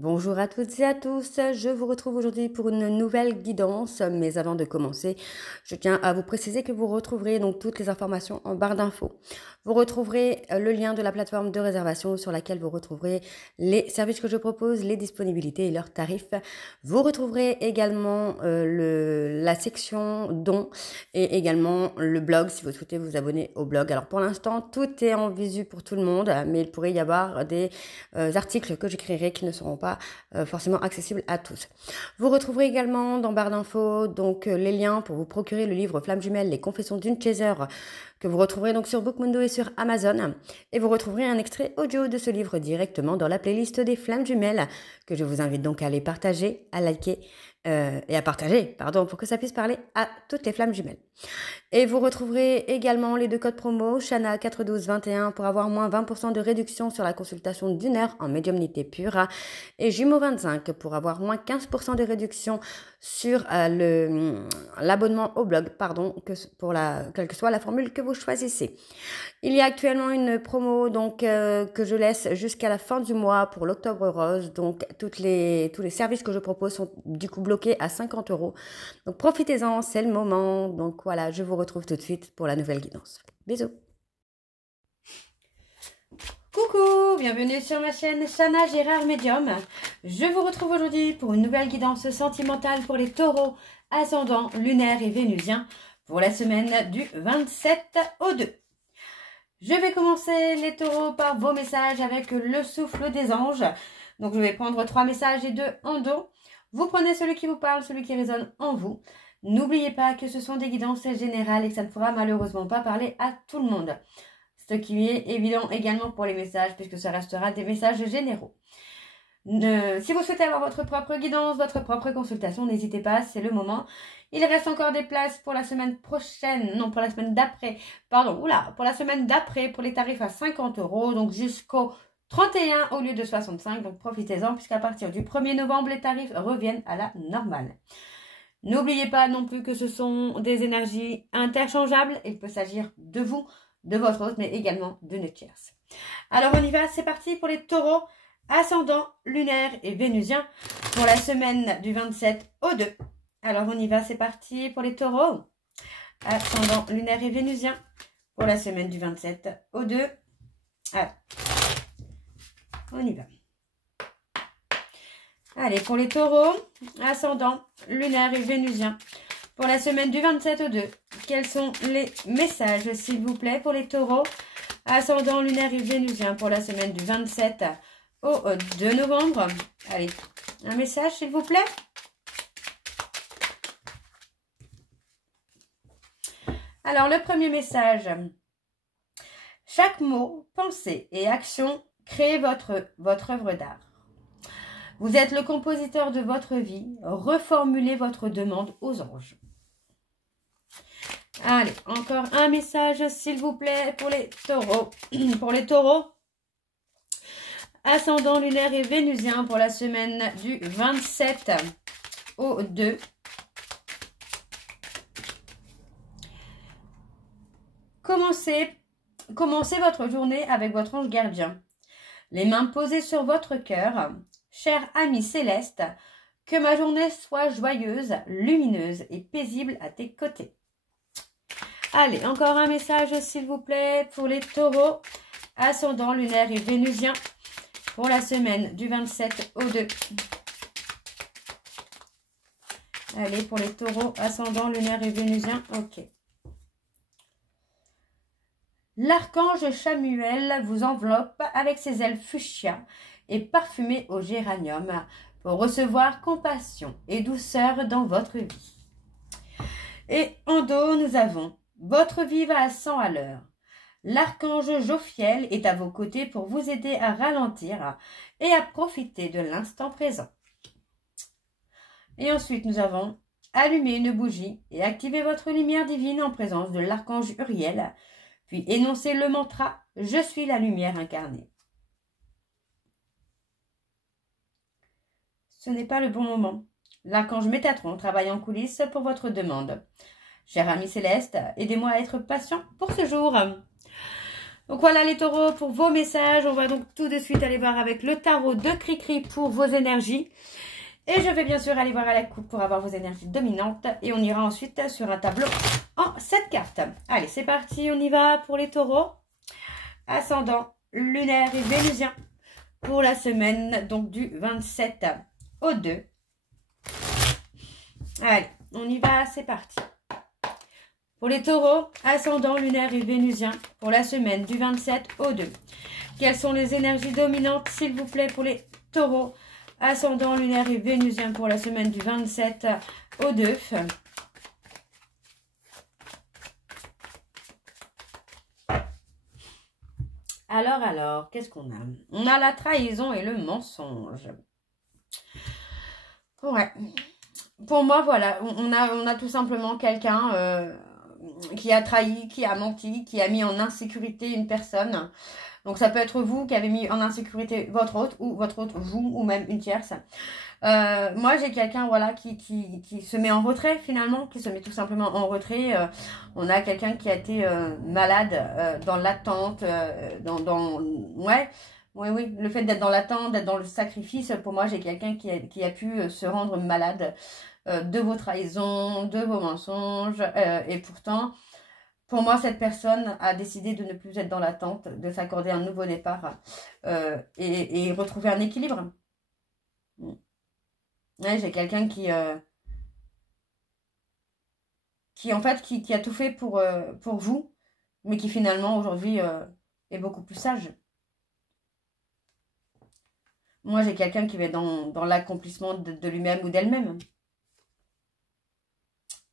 Bonjour à toutes et à tous, je vous retrouve aujourd'hui pour une nouvelle guidance, mais avant de commencer, je tiens à vous préciser que vous retrouverez donc toutes les informations en barre d'infos. Vous retrouverez le lien de la plateforme de réservation sur laquelle vous retrouverez les services que je propose, les disponibilités et leurs tarifs. Vous retrouverez également la section dons et également le blog si vous souhaitez vous abonner au blog. Alors pour l'instant, tout est en visu pour tout le monde, mais il pourrait y avoir des articles que j'écrirai qui ne seront pas forcément accessibles à tous. Vous retrouverez également dans barre d'infos donc les liens pour vous procurer le livre Flamme Jumelle, les confessions d'une chaser, que vous retrouverez donc sur Bookmundo et sur Amazon. Et vous retrouverez un extrait audio de ce livre directement dans la playlist des Flammes Jumelles, que je vous invite donc à aller partager, à liker et à partager, pardon, pour que ça puisse parler à toutes les Flammes Jumelles. Et vous retrouverez également les deux codes promo, Shana 41221 pour avoir moins 20% de réduction sur la consultation d'une heure en médiumnité pure et Jumeau 25 pour avoir moins 15% de réduction sur l'abonnement au blog, pardon, quelle que soit la formule que vous choisissez. Il y a actuellement une promo donc que je laisse jusqu'à la fin du mois pour l'Octobre Rose. Donc tous les services que je propose sont du coup bloqués à 50 €. Donc profitez-en, c'est le moment. Donc voilà, je vous retrouve tout de suite pour la nouvelle guidance. Bisous. Coucou, bienvenue sur ma chaîne Shana Gérard Médium. Je vous retrouve aujourd'hui pour une nouvelle guidance sentimentale pour les taureaux, ascendants, lunaires et vénusiens pour la semaine du 27 au 2. Je vais commencer les taureaux par vos messages avec le souffle des anges. Donc je vais prendre 3 messages et 2 en dos. Vous prenez celui qui vous parle, celui qui résonne en vous. N'oubliez pas que ce sont des guidances générales et que ça ne pourra malheureusement pas parler à tout le monde. Ce qui est évident également pour les messages puisque ça restera des messages généraux. Si vous souhaitez avoir votre propre guidance, votre propre consultation, n'hésitez pas, c'est le moment. Il reste encore des places pour la semaine prochaine, non pour la semaine d'après, pardon, pour la semaine d'après pour les tarifs à 50 €, donc jusqu'au 31 au lieu de 65, donc profitez-en puisqu'à partir du 1er novembre, les tarifs reviennent à la normale. N'oubliez pas non plus que ce sont des énergies interchangeables, il peut s'agir de vous, de votre hôte, mais également de notre tierce. Alors on y va, c'est parti pour les taureaux, ascendant, lunaire et vénusien pour la semaine du 27 au 2. Alors on y va, c'est parti pour les taureaux, ascendant, lunaire et vénusien pour la semaine du 27 au 2. Alors, on y va. Allez, pour les taureaux, ascendant, lunaire et vénusien pour la semaine du 27 au 2. Quels sont les messages, s'il vous plaît, pour les taureaux, ascendant, lunaire et vénusien pour la semaine du 27 au 2 novembre. Allez, un message, s'il vous plaît. Alors, le premier message. Chaque mot, pensée et action crée votre œuvre d'art. Vous êtes le compositeur de votre vie. Reformulez votre demande aux anges. Allez, encore un message, s'il vous plaît, pour les taureaux. Pour les taureaux, ascendant, lunaire et vénusien pour la semaine du 27 au 2. Commencez votre journée avec votre ange gardien. Les mains posées sur votre cœur. Cher ami céleste, que ma journée soit joyeuse, lumineuse et paisible à tes côtés. Allez, encore un message, s'il vous plaît, pour les taureaux, ascendant, lunaire et vénusien pour la semaine du 27 au 2. Allez, pour les taureaux, ascendant, lunaire et vénusien, ok. L'archange Chamuel vous enveloppe avec ses ailes fuchsia et parfumées au géranium pour recevoir compassion et douceur dans votre vie. Et en dos, nous avons votre vie va à 100 à l'heure. L'archange Jophiel est à vos côtés pour vous aider à ralentir et à profiter de l'instant présent. Et ensuite, nous avons allumé une bougie et activé votre lumière divine en présence de l'archange Uriel, puis énoncez le mantra « Je suis la lumière incarnée ». Ce n'est pas le bon moment. L'archange Métatron travaille en coulisses pour votre demande. Cher ami céleste, aidez-moi à être patient pour ce jour. Donc voilà les taureaux pour vos messages. On va donc tout de suite aller voir avec le tarot de Cricri pour vos énergies. Et je vais bien sûr aller voir à la coupe pour avoir vos énergies dominantes. Et on ira ensuite sur un tableau en 7 cartes. Allez, c'est parti, on y va pour les taureaux. Ascendant, lunaire et vénusien pour la semaine donc du 27 au 2. Allez, on y va, c'est parti. Pour les taureaux, ascendant, lunaire et vénusien pour la semaine du 27 au 2. Quelles sont les énergies dominantes, s'il vous plaît, pour les taureaux, ascendant, lunaire et vénusien pour la semaine du 27 au 2. Alors, qu'est-ce qu'on a? On a la trahison et le mensonge. Ouais. Pour moi, voilà, on a tout simplement quelqu'un qui a trahi, qui a menti, qui a mis en insécurité une personne. Donc, ça peut être vous qui avez mis en insécurité votre autre, ou votre autre vous, ou même une tierce. Moi, j'ai quelqu'un, voilà, qui se met en retrait, finalement, qui se met tout simplement en retrait. On a quelqu'un qui a été malade dans l'attente, ouais, oui, le fait d'être dans l'attente, d'être dans le sacrifice, pour moi, j'ai quelqu'un qui a pu se rendre malade de vos trahisons, de vos mensonges, et pourtant, pour moi, cette personne a décidé de ne plus être dans l'attente, de s'accorder un nouveau départ et retrouver un équilibre. Ouais, j'ai quelqu'un qui en fait, qui a tout fait pour vous, mais qui finalement, aujourd'hui, est beaucoup plus sage. Moi, j'ai quelqu'un qui va être dans l'accomplissement de lui-même ou d'elle-même.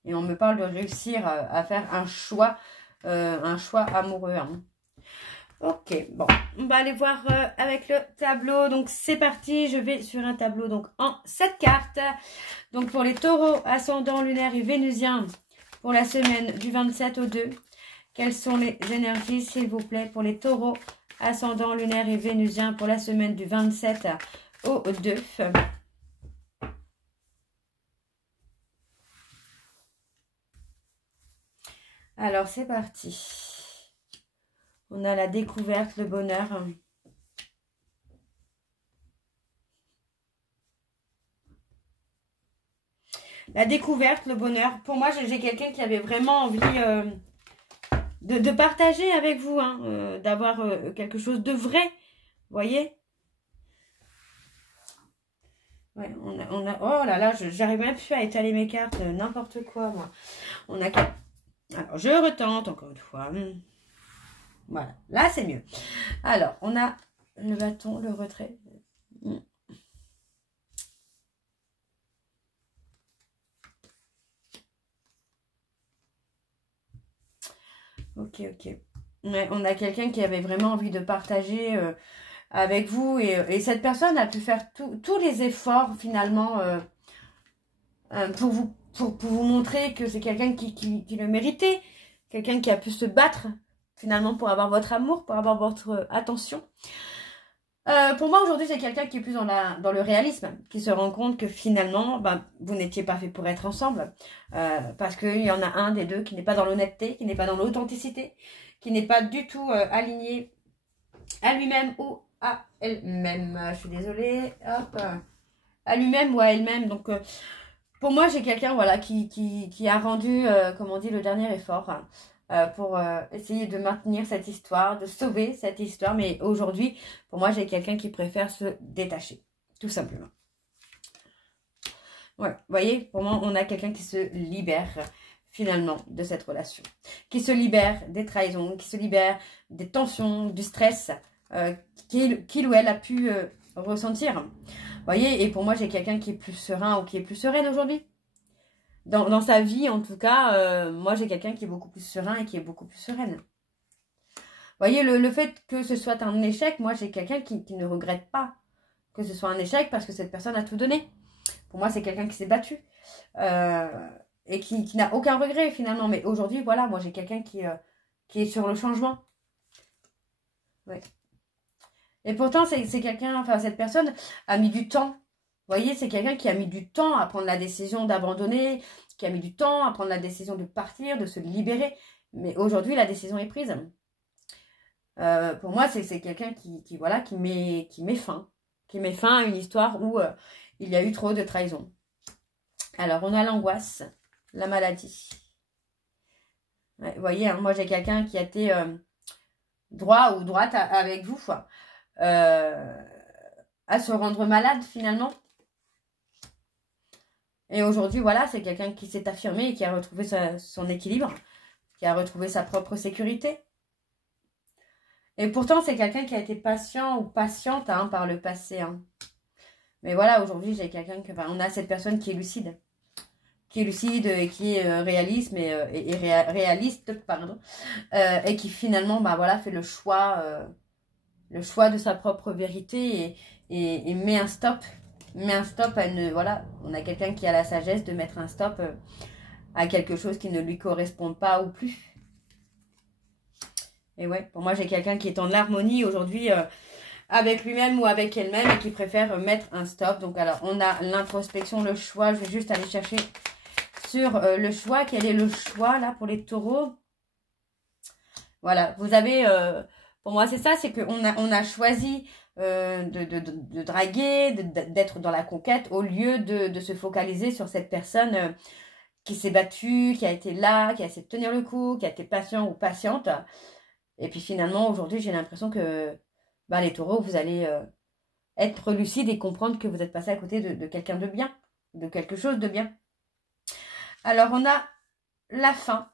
Et on me parle de réussir à faire un choix amoureux. Hein. Ok, bon, on va aller voir avec le tableau. Donc, c'est parti. Je vais sur un tableau donc en 7 cartes. Donc, pour les taureaux, ascendant, lunaire et vénusien, pour la semaine du 27 au 2. Quelles sont les énergies, s'il vous plaît, pour les taureaux, ascendant, lunaire et vénusien, pour la semaine du 27 au 2. Alors, c'est parti. On a la découverte, le bonheur. La découverte, le bonheur. Pour moi, j'ai quelqu'un qui avait vraiment envie de partager avec vous, hein, d'avoir quelque chose de vrai. Vous voyez? Ouais, on a, oh là là, j'arrive même plus à étaler mes cartes, n'importe quoi, moi. On a... Alors, je retente encore une fois. Voilà, là, c'est mieux. Alors, on a le bâton, le retrait. Ok. Ouais, on a quelqu'un qui avait vraiment envie de partager avec vous. Et cette personne a pu faire tous les efforts, finalement, pour vous montrer que c'est quelqu'un qui le méritait. Quelqu'un qui a pu se battre, finalement, pour avoir votre amour, pour avoir votre attention. Pour moi, aujourd'hui, c'est quelqu'un qui est plus dans le réalisme, qui se rend compte que finalement, vous n'étiez pas fait pour être ensemble. Parce qu'il y en a un des deux qui n'est pas dans l'honnêteté, qui n'est pas dans l'authenticité, qui n'est pas du tout aligné à lui-même ou à elle-même. Je suis désolée. Hop. À lui-même ou à elle-même. Donc, pour moi, j'ai quelqu'un voilà, qui a rendu, comme on dit, le dernier effort. Pour essayer de maintenir cette histoire, de sauver cette histoire. Mais aujourd'hui, pour moi, j'ai quelqu'un qui préfère se détacher, tout simplement. Ouais, vous voyez, pour moi, on a quelqu'un qui se libère finalement de cette relation, qui se libère des trahisons, qui se libère des tensions, du stress qu'il ou elle a pu ressentir. Vous voyez, et pour moi, j'ai quelqu'un qui est plus serein ou qui est plus sereine aujourd'hui. Dans sa vie, en tout cas, moi, j'ai quelqu'un qui est beaucoup plus serein et qui est beaucoup plus sereine. Vous voyez, le fait que ce soit un échec, moi, j'ai quelqu'un qui ne regrette pas que ce soit un échec parce que cette personne a tout donné. Pour moi, c'est quelqu'un qui s'est battu et qui n'a aucun regret, finalement. Mais aujourd'hui, voilà, moi, j'ai quelqu'un qui est sur le changement. Ouais. Et pourtant, c'est quelqu'un, enfin, cette personne a mis du temps. Vous voyez, c'est quelqu'un qui a mis du temps à prendre la décision d'abandonner, qui a mis du temps à prendre la décision de partir, de se libérer. Mais aujourd'hui, la décision est prise. Pour moi, c'est quelqu'un voilà, qui met fin. Qui met fin à une histoire où il y a eu trop de trahison. Alors, on a l'angoisse, la maladie. Ouais, vous voyez, hein, moi, j'ai quelqu'un qui a été droit ou droite avec vous, quoi. À se rendre malade, finalement. Et aujourd'hui, voilà, c'est quelqu'un qui s'est affirmé et qui a retrouvé son équilibre, qui a retrouvé sa propre sécurité. Et pourtant, c'est quelqu'un qui a été patient ou patiente hein, par le passé. Hein. Mais voilà, aujourd'hui, j'ai quelqu'un que... Enfin, on a cette personne qui est lucide. Qui est lucide et qui est réaliste, pardon. Et qui finalement, bah voilà, fait le choix de sa propre vérité et met un stop. Met un stop à une... Voilà, on a quelqu'un qui a la sagesse de mettre un stop à quelque chose qui ne lui correspond pas ou plus. Et ouais, pour moi, j'ai quelqu'un qui est en harmonie aujourd'hui avec lui-même ou avec elle-même et qui préfère mettre un stop. Donc, alors, on a l'introspection, le choix. Je vais juste aller chercher sur le choix. Quel est le choix, là, pour les taureaux? Voilà, vous avez... pour moi, c'est ça, c'est qu'on a choisi de draguer, d'être dans la conquête au lieu de se focaliser sur cette personne qui s'est battue, qui a été là, qui a essayé de tenir le coup, qui a été patient ou patiente. Et puis finalement, aujourd'hui, j'ai l'impression que bah, les taureaux, vous allez être lucides et comprendre que vous êtes passé à côté de quelqu'un de bien, de quelque chose de bien. Alors, on a la fin.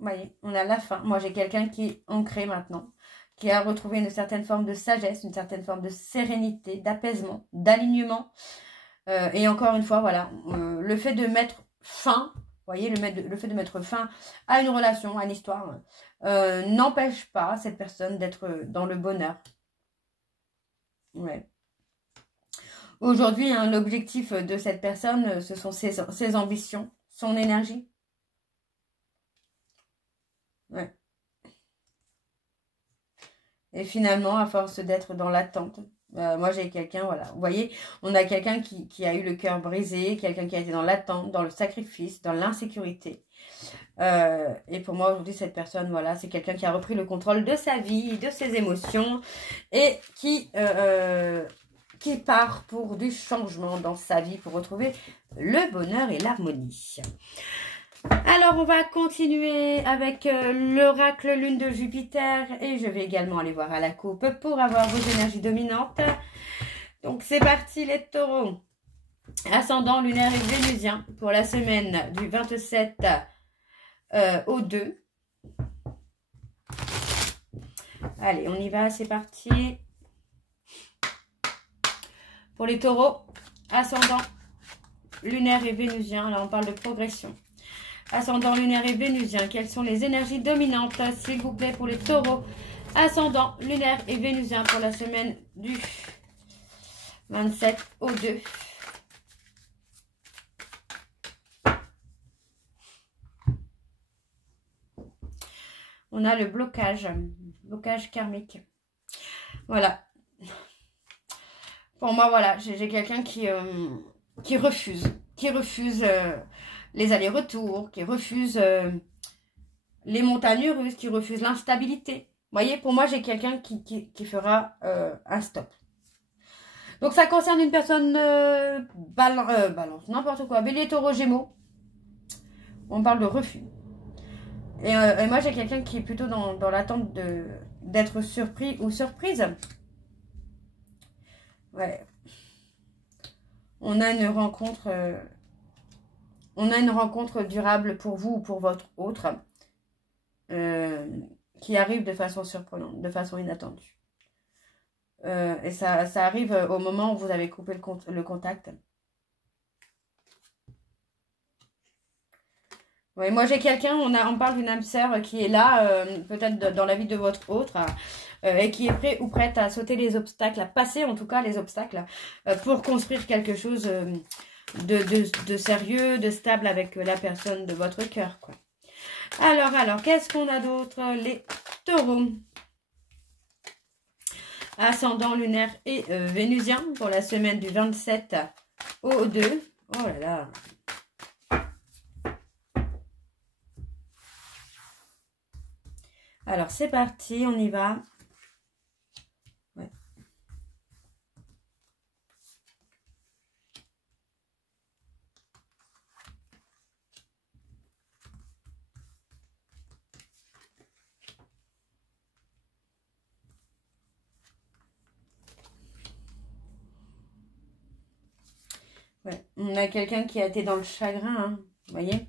Vous voyez, on a la fin. Moi, j'ai quelqu'un qui est ancré maintenant, qui a retrouvé une certaine forme de sagesse, une certaine forme de sérénité, d'apaisement, d'alignement. Et encore une fois, voilà, le fait de mettre fin, vous voyez, le fait de mettre fin à une relation, à une histoire, n'empêche pas cette personne d'être dans le bonheur. Ouais. Aujourd'hui, hein, l'objectif de cette personne, ce sont ses ambitions, son énergie. Ouais. Et finalement, à force d'être dans l'attente, moi j'ai quelqu'un, voilà, vous voyez, on a quelqu'un qui a eu le cœur brisé, quelqu'un qui a été dans l'attente, dans le sacrifice, dans l'insécurité. Et pour moi aujourd'hui, cette personne, voilà, c'est quelqu'un qui a repris le contrôle de sa vie, de ses émotions et qui part pour du changement dans sa vie, pour retrouver le bonheur et l'harmonie. Alors, on va continuer avec l'oracle lune de Jupiter et je vais également aller voir à la coupe pour avoir vos énergies dominantes. Donc, c'est parti les taureaux. Ascendant lunaire et vénusien pour la semaine du 27 au 2. Allez, on y va, c'est parti. Pour les taureaux, ascendant lunaire et vénusien, là on parle de progression. Ascendant lunaire et vénusien, quelles sont les énergies dominantes, s'il vous plaît, pour les taureaux? Ascendant lunaire et vénusien pour la semaine du 27 au 2. On a le blocage karmique. Voilà. Pour moi, voilà, j'ai quelqu'un qui refuse les allers-retours, qui refuse les montagnes russes, qui refuse l'instabilité. Vous voyez, pour moi, j'ai quelqu'un qui fera un stop. Donc, ça concerne une personne balance, n'importe quoi. Bélier, taureau, gémeaux. On parle de refus. Et moi, j'ai quelqu'un qui est plutôt dans l'attente d'être surpris ou surprise. Ouais. On a une rencontre durable pour vous ou pour votre autre qui arrive de façon surprenante, de façon inattendue. Et ça arrive au moment où vous avez coupé le contact. Oui, moi j'ai quelqu'un, on parle d'une âme sœur qui est là, peut-être dans la vie de votre autre, et qui est prêt ou prête à sauter les obstacles, à passer en tout cas les obstacles, pour construire quelque chose de sérieux, de stable avec la personne de votre cœur, quoi. Alors, qu'est-ce qu'on a d'autre? Les taureaux. Ascendant lunaire et vénusien pour la semaine du 27 au 2. Oh là là. Alors, c'est parti, on y va. Ouais. On a quelqu'un qui a été dans le chagrin, hein, vous voyez.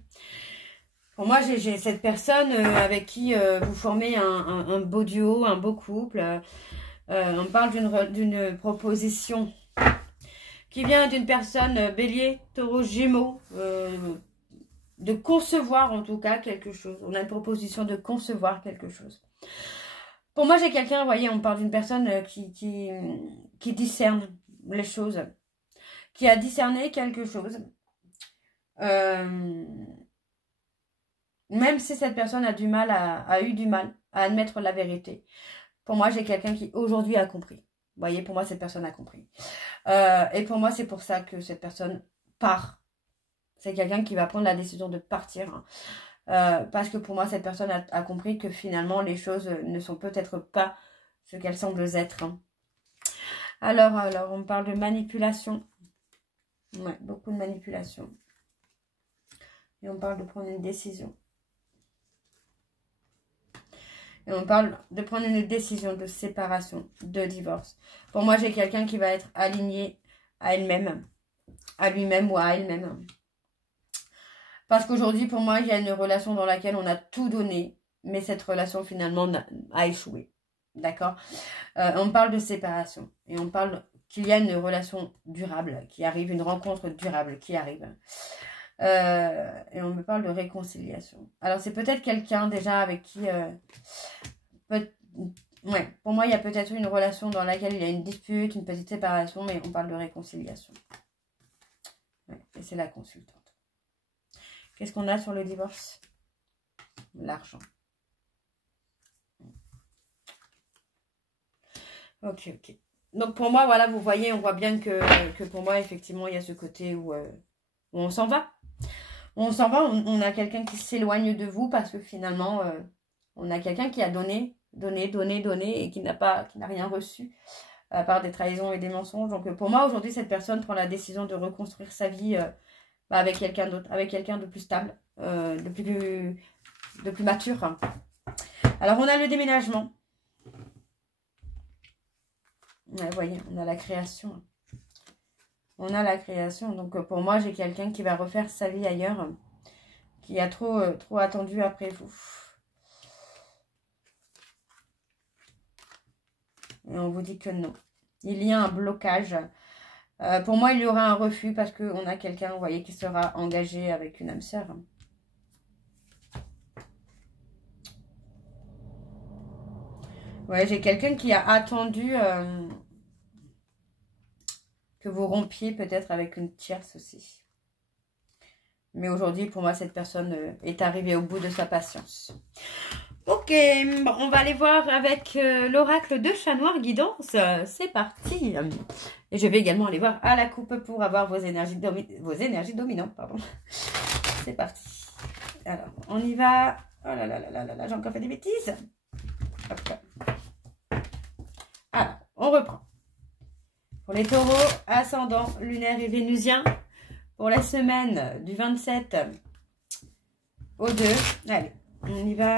Pour moi, j'ai cette personne avec qui vous formez un beau duo, un beau couple. On parle d'une proposition qui vient d'une personne bélier, taureau, gémeaux, de concevoir en tout cas quelque chose. On a une proposition de concevoir quelque chose. Pour moi, j'ai quelqu'un, vous voyez, on parle d'une personne qui discerne les choses, qui a discerné quelque chose. Même si cette personne a eu du mal à admettre la vérité. Pour moi, j'ai quelqu'un qui aujourd'hui a compris. Vous voyez, pour moi, cette personne a compris. Et pour moi, c'est pour ça que cette personne part. C'est quelqu'un qui va prendre la décision de partir. Hein. Parce que pour moi, cette personne a compris que finalement, les choses ne sont peut-être pas ce qu'elles semblent être. Hein. Alors, on parle de manipulation. Ouais, beaucoup de manipulation. Et on parle de prendre une décision. Et on parle de prendre une décision de séparation, de divorce. Pour moi, j'ai quelqu'un qui va être aligné à elle-même, à lui-même ou à elle-même. Parce qu'aujourd'hui, pour moi, il y a une relation dans laquelle on a tout donné, mais cette relation, finalement, a échoué. D'accord. On parle de séparation. Et on parle qu'il y a une relation durable qui arrive, une rencontre durable qui arrive. Et on me parle de réconciliation. Alors, c'est peut-être quelqu'un déjà avec qui... ouais, pour moi, il y a peut-être une relation dans laquelle il y a une dispute, une petite séparation, mais on parle de réconciliation. Ouais, et c'est la consultante. Qu'est-ce qu'on a sur le divorce? L'argent. Ok. Donc, pour moi, voilà, vous voyez, on voit bien que pour moi, effectivement, il y a ce côté où on s'en va. On s'en va, on a quelqu'un qui s'éloigne de vous parce que finalement, on a quelqu'un qui a donné et qui n'a rien reçu à part des trahisons et des mensonges. Donc pour moi, aujourd'hui, cette personne prend la décision de reconstruire sa vie avec quelqu'un d'autre, avec quelqu'un de plus stable, de plus mature. Hein. Alors, on a le déménagement. Ouais, vous voyez, on a la création. On a la création. Donc pour moi, j'ai quelqu'un qui va refaire sa vie ailleurs, qui a trop attendu après vous. Et on vous dit que non. Il y a un blocage. Pour moi, il y aura un refus parce qu'on a quelqu'un, vous voyez, qui sera engagé avec une âme sœur. Ouais, j'ai quelqu'un qui a attendu que vous rompiez peut-être avec une tierce aussi. Mais aujourd'hui, pour moi, cette personne est arrivée au bout de sa patience. Ok, bon, on va aller voir avec l'oracle de Chat Noir Guidance. C'est parti. Et je vais également aller voir à la coupe pour avoir vos énergies dominantes. Pardon. C'est parti. Alors, on y va. Oh là là là là là, j'ai encore fait des bêtises. Hop. Alors, on reprend. Pour les taureaux, ascendant, lunaire et vénusien. Pour la semaine du 27 au 2. Allez, on y va.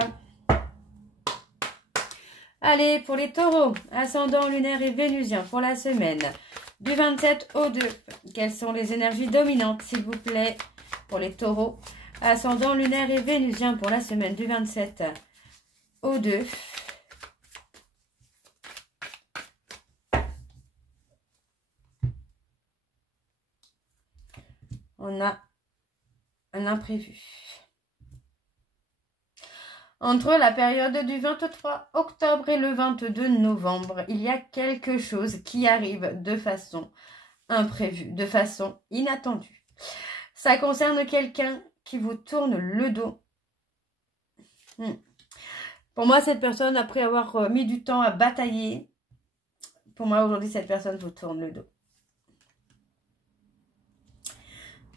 Allez, pour les taureaux, ascendant, lunaire et vénusien, pour la semaine du 27 au 2. Quelles sont les énergies dominantes, s'il vous plaît, pour les taureaux, ascendant, lunaire et vénusien, pour la semaine du 27 au 2. On a un imprévu. Entre la période du 23 octobre et le 22 novembre, il y a quelque chose qui arrive de façon imprévue, de façon inattendue. Ça concerne quelqu'un qui vous tourne le dos. Pour moi, cette personne, après avoir mis du temps à batailler, pour moi, aujourd'hui, cette personne vous tourne le dos.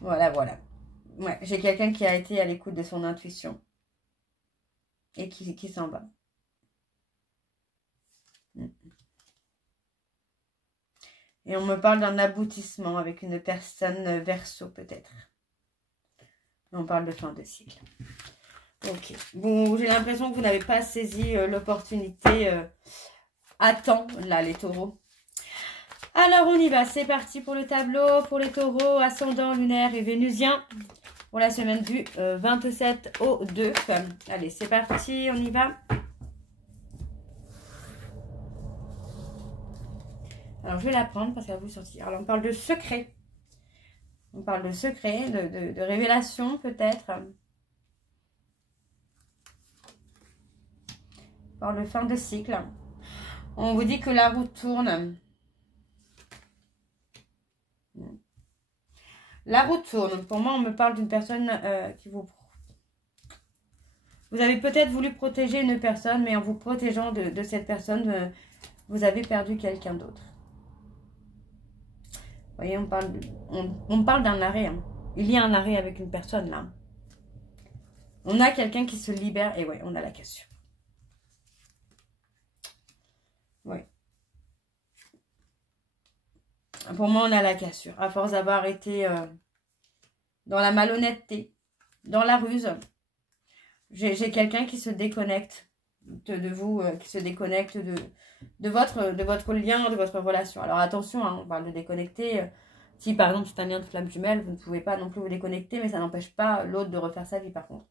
Voilà. Ouais, j'ai quelqu'un qui a été à l'écoute de son intuition. Et qui s'en va. Et on me parle d'un aboutissement avec une personne verso peut-être. On parle de fin de cycle. Ok. Bon, j'ai l'impression que vous n'avez pas saisi l'opportunité à temps, là, les taureaux. Alors, on y va. C'est parti pour le tableau, pour les taureaux, ascendant, lunaire et vénusien. Pour la semaine du 27 au 2. Allez, c'est parti, on y va. Alors, je vais la prendre parce qu'elle va vous sortir. Alors, on parle de secret. On parle de secret, de révélation peut-être. On parle de fin de cycle. On vous dit que la roue tourne. La roue tourne. Pour moi, on me parle d'une personne qui vous... Vous avez peut-être voulu protéger une personne, mais en vous protégeant de cette personne, vous avez perdu quelqu'un d'autre. Vous voyez, on parle d'un arrêt. Hein. Il y a un arrêt avec une personne, là. On a quelqu'un qui se libère. Et ouais, on a la cassure. Ouais. Pour moi, on a la cassure. À force d'avoir été dans la malhonnêteté, dans la ruse, j'ai quelqu'un qui se déconnecte de vous, qui se déconnecte de votre lien, de votre relation. Alors attention, hein, on parle de déconnecter. Si par exemple c'est un lien de flamme jumelle, vous ne pouvez pas non plus vous déconnecter, mais ça n'empêche pas l'autre de refaire sa vie par contre.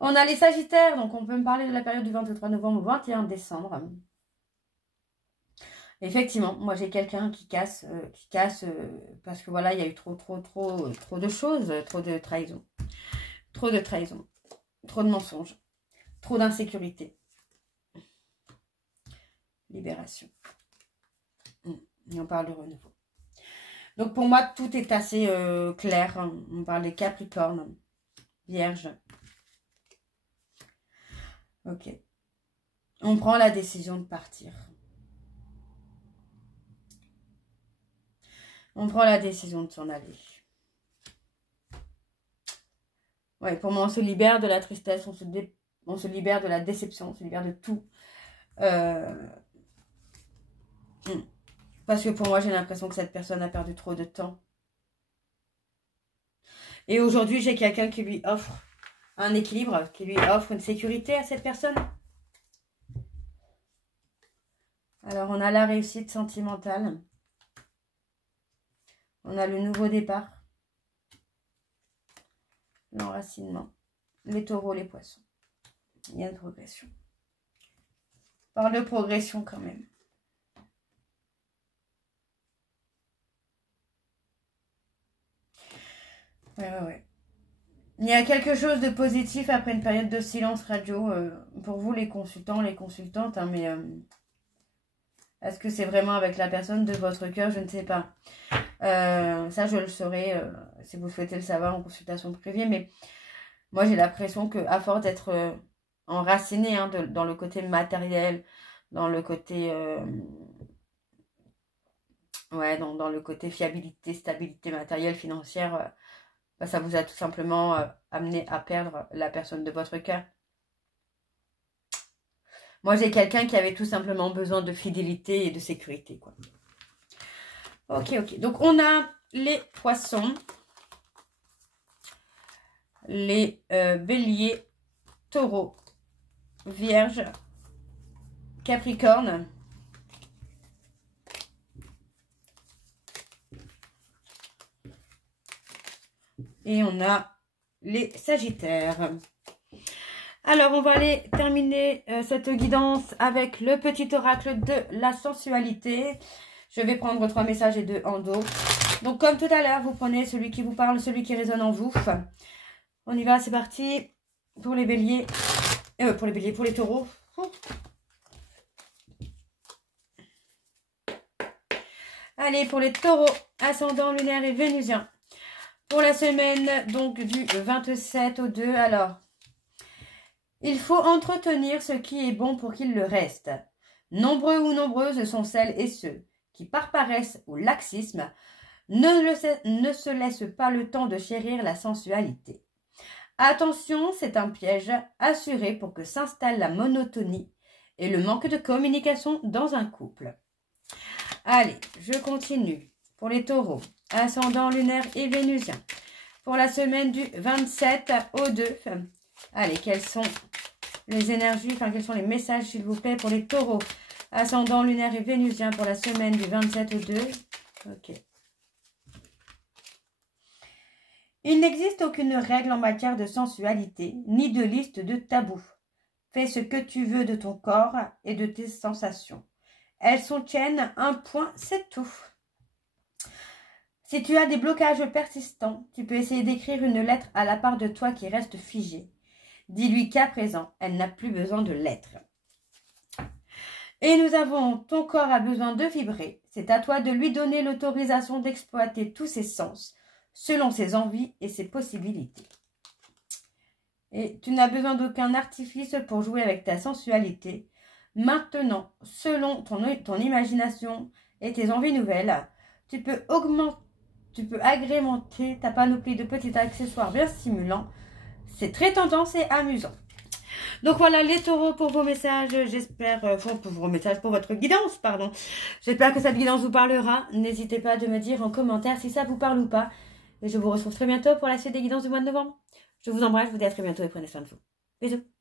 On a les Sagittaires, donc on peut me parler de la période du 23 novembre au 21 décembre. Effectivement, moi j'ai quelqu'un qui casse parce que voilà, il y a eu trop de choses, trop de trahison, trop de mensonges, trop d'insécurité. Libération. Et on parle de renouveau. Donc pour moi, tout est assez clair. On parle des Capricornes, Vierge. Ok. On prend la décision de partir. On prend la décision de s'en aller. Ouais, pour moi, on se libère de la tristesse, on se libère de la déception, on se libère de tout. Parce que pour moi, j'ai l'impression que cette personne a perdu trop de temps. Et aujourd'hui, j'ai quelqu'un qui lui offre un équilibre, qui lui offre une sécurité à cette personne. Alors, on a la réussite sentimentale. On a le nouveau départ. L'enracinement. Les taureaux, les poissons. Il y a une progression. On parle de progression quand même. Ouais. Il y a quelque chose de positif après une période de silence radio pour vous les consultants, les consultantes, hein, mais est-ce que c'est vraiment avec la personne de votre cœur? Je ne sais pas. Ça, je le saurai si vous souhaitez le savoir en consultation privée, mais moi, j'ai l'impression qu'à force d'être enraciné hein, dans le côté matériel, dans le côté... dans le côté fiabilité, stabilité matérielle, financière... ça vous a tout simplement amené à perdre la personne de votre cœur. Moi, j'ai quelqu'un qui avait tout simplement besoin de fidélité et de sécurité, quoi. Ok. Donc, on a les poissons, les béliers, taureaux, vierges, capricorne. Et on a les Sagittaires. Alors, on va aller terminer cette guidance avec le petit oracle de la sensualité. Je vais prendre 3 messages et 2 en dos. Donc, comme tout à l'heure, vous prenez celui qui vous parle, celui qui résonne en vous. On y va, c'est parti. Pour les béliers. Pour les taureaux. Allez, pour les taureaux, ascendant, lunaire et vénusien. Pour la semaine, donc, du 27 au 2, alors, il faut entretenir ce qui est bon pour qu'il le reste. Nombreux ou nombreuses sont celles et ceux qui, par paresse ou laxisme, ne se laissent pas le temps de chérir la sensualité. Attention, c'est un piège assuré pour que s'installe la monotonie et le manque de communication dans un couple. Allez, je continue. Pour les taureaux, ascendant, lunaire et vénusien. Pour la semaine du 27 au 2. Allez, quelles sont les énergies, quels sont les messages, s'il vous plaît, pour les taureaux? Ascendant lunaire et vénusien pour la semaine du 27 au 2. Ok. Il n'existe aucune règle en matière de sensualité, ni de liste de tabous. Fais ce que tu veux de ton corps et de tes sensations. Elles soutiennent un point, c'est tout. Si tu as des blocages persistants, tu peux essayer d'écrire une lettre à la part de toi qui reste figée. Dis-lui qu'à présent, elle n'a plus besoin de lettres. Et nous avons, ton corps a besoin de vibrer. C'est à toi de lui donner l'autorisation d'exploiter tous ses sens, selon ses envies et ses possibilités. Et tu n'as besoin d'aucun artifice pour jouer avec ta sensualité. Maintenant, selon ton imagination et tes envies nouvelles, tu peux agrémenter ta panoplie de petits accessoires bien stimulants. C'est très tendance et amusant. Donc voilà les taureaux pour vos messages, j'espère, pour vos messages, pour votre guidance, pardon. J'espère que cette guidance vous parlera. N'hésitez pas de me dire en commentaire si ça vous parle ou pas. Et je vous retrouve très bientôt pour la suite des guidances du mois de novembre. Je vous embrasse, je vous dis à très bientôt et prenez soin de vous. Bisous.